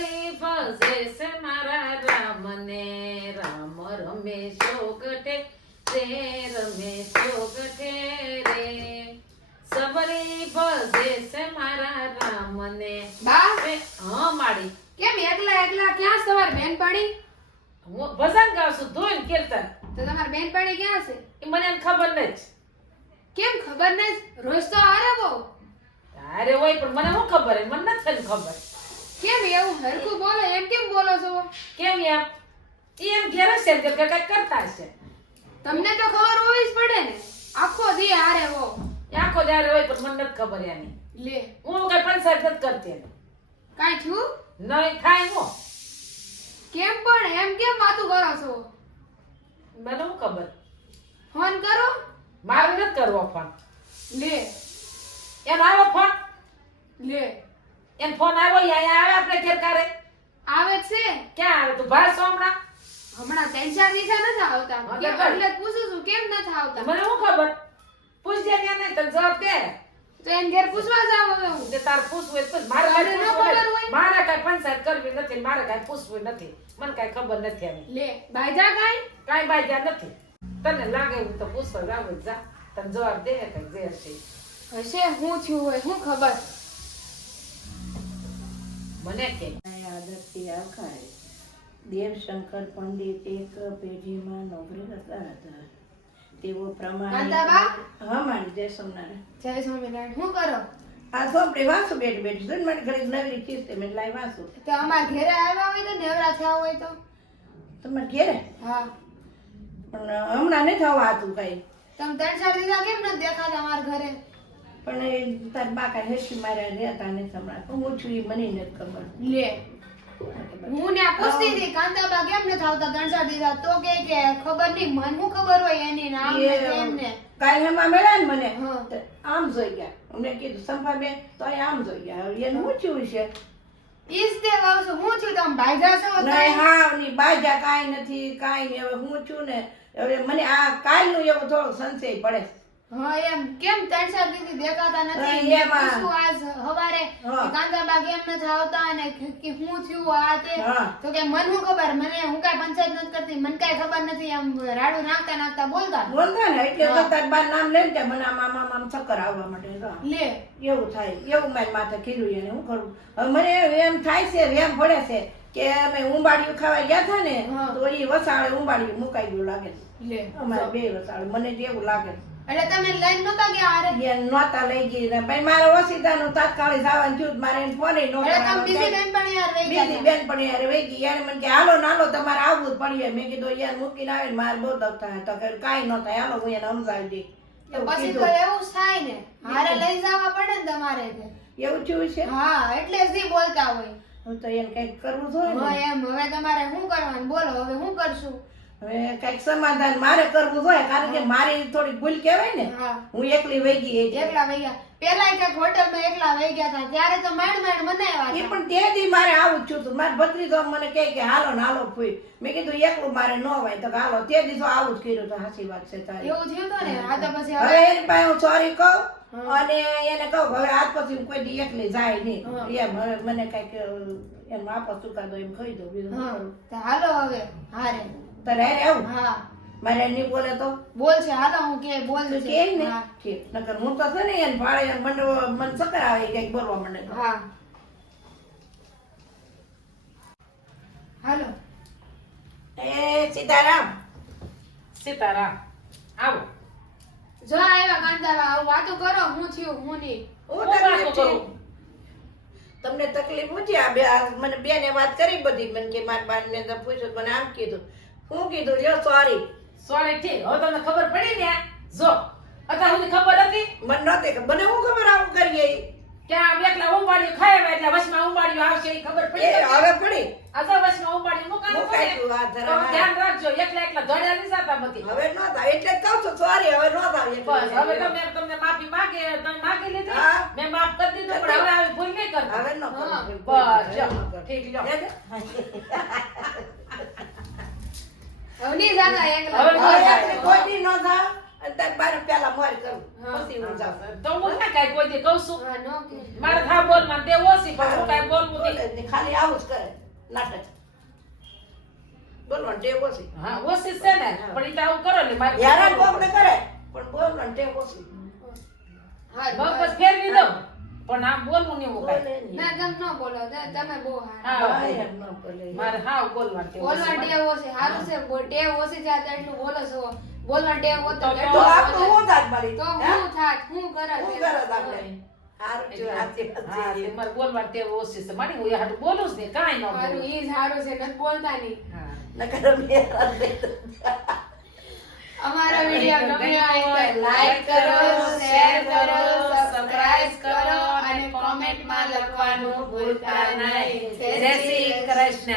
હરી ભજે છે મારા રામ ને રામ રમેશો ગઠે રે રમેશો ગઠે રે. સબરી ભજે છે મારા રામ રામને. બા? હા માડી. કેમ એકલા એકલા ક્યાં સવાર બેન પાડી હું ભજન ગાઉં છું ધોન કીર્તન. તો તમારા બેન પાડી ક્યાં છે? એ મને ખબર નથી કેમ ખબર નથી રોજ તો હારે બહુ. હારે હોય પણ મને શું ખબર? મને નથી ખબર. કેમ એવું? હરખું બોલો એમ કેમ બોલો છો? કેમ એમ એ એમ ઘેર છે કે કંઈક કરતા છે તમને તો ખબર હોવી જ પડે ને. આખો દી હારે હો. આખો જ્યારે હોય પણ મને નથી ખબર એની. લે. હું કઈ પંચાયત નથી કરતી. કાઈ છું નહીં થાય હું? કેમ પણ? એમ કેમ વાતું કરો છો? મને શું ખબર? ફોન કરો. મારે નથી કરવો ફોન. લે. એમ આવ્યો ફોન? લે. એનો ફોન આવ્યો અહીંયા આવે આપણે ઘેર કારે? આવે છે. ક્યાં આવે તું? ભાર સો હમણાં? હમણાં ત્રણ ચાર દિવસે નથી આવતા. તો. એટલે પૂછું છું કેમ નથી આવતા? મને શું ખબર? પૂછજે ત્યાં નહીં તને જવાબ દે તો એમ ઘેર પૂછવા જાવ હવે હું. જે તારે પૂછવું હોય તો મારા મારે ન ખબર હોય? મારા કાંઈ પંચાયત કરવી નથી મારે કાઈ પૂછવું નથી. મને કાઈ ખબર નથી આવી લે બાયજા કાઈ? કાંઈ બાજ્યા નથી. તને લાગે હું તો પૂછવા જાવ જા. તને જવાબ દે કઈ જે હશે. હશે હું થયું હોય હું ખબર? મને કે. આદરથી આખાય દેવશંકર પંડિત એક પેઢીમાં નોકરી કરતા હતા. તેઓ પ્રમાણે હા મારી જય સોમનારાયણ જય સ્વામિનારાયણ. શું કરો? આ તો આપણે વાંચો બેઠી બેઠી જોઈને મારી ઘરે નવી ચીજ તે મેં લાવી વાસુ. તો અમારા ઘરે આવ્યા હોય તો નેવરા થયા હોય તો? તમારે ઘેરે? હા. પણ હમણાં નહીં થવા હતું કઈ. તમે ત્રણ ચાર દીધા કેમ નથી દેખાતા અમારા ઘરે? પણ એ તાર બાકા હેસી માર્યા રહેતા નથી હમણાં તો હું છું એ મને નથી ખબર. લે. હું ને પૂછતી હતી કાંતાબા કેમ નથી આવતા? ત્રણ દીધા તો કે કે ખબર નહીં મને હું ખબર હોય એની નામ ને એમ ને. કાલે એમાં મળ્યા ને મને આમ જોઈ ગયા. અમને કીધું સંભાબેન તો એ આમ જોઈ ગયા. હવે એનું હું થયું છે? ઈજ તે કહું છું હું છું તમે ભાઈજા છો તો નહીં હા ની બાજા કાઈ નથી કાઈ હવે હું છું ને હવે મને આ કાલનું એવો થોડો સંશય પડે. હા એમ. કેમ ત્રણ ચાર દીધી દેખાતા નથી? હા, મેં એમાં. પૂછ્યું આજ હવારે હા. કેમ નથી આવતા અને કે- કે હું થયું આ તે? તો કે મને શું ખબર? મને હું કાઈ પંચાયત નથી કરતી. મને કાંઈ ખબર નથી આમ રાડું નાખતા નાખતા બોલતા. બોલતા ને એટલે તો તાર બાર નામ લઈને ત્યાં મને આમ આમ આમ આમ ચક્કર આવવા માટે લે. એવું થાય. એવું મારી માથે કીધું એને હું કરું. હવે મને એમ થાય છે વેમ પડે છે કે અમે ઉંબાડિયું ખાવા ગયા હતા ને. તો એ વસાડે ઉંબાડિયું મુકાઈ ગયું લાગે છે. અમારે બે વસાડે મને જ એવું લાગે છે. એટલે તમે લઈને નતા ગયા આરે એ નતા લઈ ગઈ ને ભાઈ મારે ઓસીતાનું તાત્કાલિક આવવાનું થયું મારે એને ફોન નો એટલે તમે. બીજી બેનપણી હારે રહી ગયા બીજી બેન પણ યાર ગઈ. યાર મને કે હાલો નાલો તમારે આવવું જ મેં કીધું યાર મૂકીને આવે માર બહુ દખ તો કે કાંઈ ન થાય. હાલો હું એને સમજાવી દઈ તો પછી તો એવું થાય ને. હારે લઈ જવા પડે ને તમારે. એવું થયું છે? હા એટલે જી બોલતા હોય. હું તો એને કંઈક કરવું જોઈએ એમ. હવે તમારે શું કરવાનું? બોલો હવે શું કરશું? હવે કંઈક સમાધાન મારે કરવું જોઈએ કારણ કે મારી થોડી ભૂલ કહેવાય ને હું એકલી વહી ગઈ એકલા વહી ગયા પેલા કંઈક હોટલમાં એકલા વહી ગયા હતા ત્યારે તો માંડ માંડ મને એ પણ તે દી મારે આવું જ તું મારી ભત્રીજો મને કહે કે હાલો ને હાલો ફૂઈ મેં કીધું એકલું મારે ન હોય તો હાલો તે દી તો આવું જ કર્યું તો સાચી વાત છે તારી એવું થયું તો ને આ તો પછી હવે એની પાસે હું સોરી કહું અને એને કહું હવે આજ પછી હું કોઈ દી એકલી જાય. નહીં એમ હવે મને કંઈક એમ આપો ચુકાદો એમ કહી દો બીજું હાલો હવે હારે તારે રહે આવું હા. મારે નહીં બોલે તો? બોલ છે હાલો હું કે બોલ છે. કે ને. ઠીક. નકર હું તો છે ને એને ભાડે મને મને ચક્કર આવે કંઈક બોલવા મને હા. હાલો. એ સીતારામ. સીતારામ આવો. જો આવ્યા કાંતારા આવું વાતો કરો હું થયું હું નહીં. હું હું તકલીફ છે કરું? તમને તકલીફ નથી આ બે આ મને બેને વાત કરી બધી. મને કે મારા બાને તો પૂછ્યું મને આમ કીધું. હું કીધું જો સોરી સોરી ઠીક. હવે તમને ખબર પડી ને? જો અત્યારે સુધી ખબર હતી? મને નહોતી કે મને હું ખબર આવું કરીએ? ક્યાં એકલા ઉંબાડિયું ખાય એટલે વચમાં ઉંબાડિયું આવશે એ ખબર પડી હવે પડી. આ તો વચમાં ઉંબાડિયું મુકાય પડે. ધ્યાન રાખજો એકલા એકલા દોડ્યા નહીં જાતા બધી. હવે ન થાય. એટલે જ કહું છું સોરી હવે ન થાય. બસ હવે તમે તમને માફી માંગે તમે માંગી લીધી. મેં માફ કરી દીધું પણ હવે આવી ભૂલ નહીં કરતા હવે ન બસ ઠીક લ્યો. ને? હવે એકલા ન. આપણે કોઈ દી ન થાય અને તાર પેલા મોર કરું પછી હું જાઉં. તો હું ના કાંઈ કોઈ દી કહું છું. હા, નો કે. મારે થા બોલમાં તે ઓછી પણ હું કાંઈ બોલવું બોલે નહીં. ખાલી આવું જ કરે. નાટક. બોલવાનું ટેવ ઓછી. હા ઓછી છે ને પણ ઈ તો આવું કરો ને મારે કોકને કરે પણ બોલવાનું ટેવ ઓછી. હા બસ ફેરવી દો પણ આમ બોલવું નહીં એવું કાંઈ. ના તમે ન બોલો તમે બહુ હા હા, યાર, ન બોલે. મારે હા બોલવા ટેવ બોલવા ટેવ ઓછી સારું છે ટેવ ઓછી જાય એટલું બોલો છો બોલવા ટેવ તો તો- આપણું હું થાત મારી? તો હું થાત હું કરત હું. કરત આપણે? છે, છે. બોલવા ટેવ ઓછી છે મારી હું હાટું બોલું જ નહીં કાંઈ ન બોલું ઈ સારું છે નથી બોલતા નહીં. નકર. અમારો વીડિયો ગમ્યો હોય તો લાઈક કરો ભૂલતા જય શ્રી કૃષ્ણ.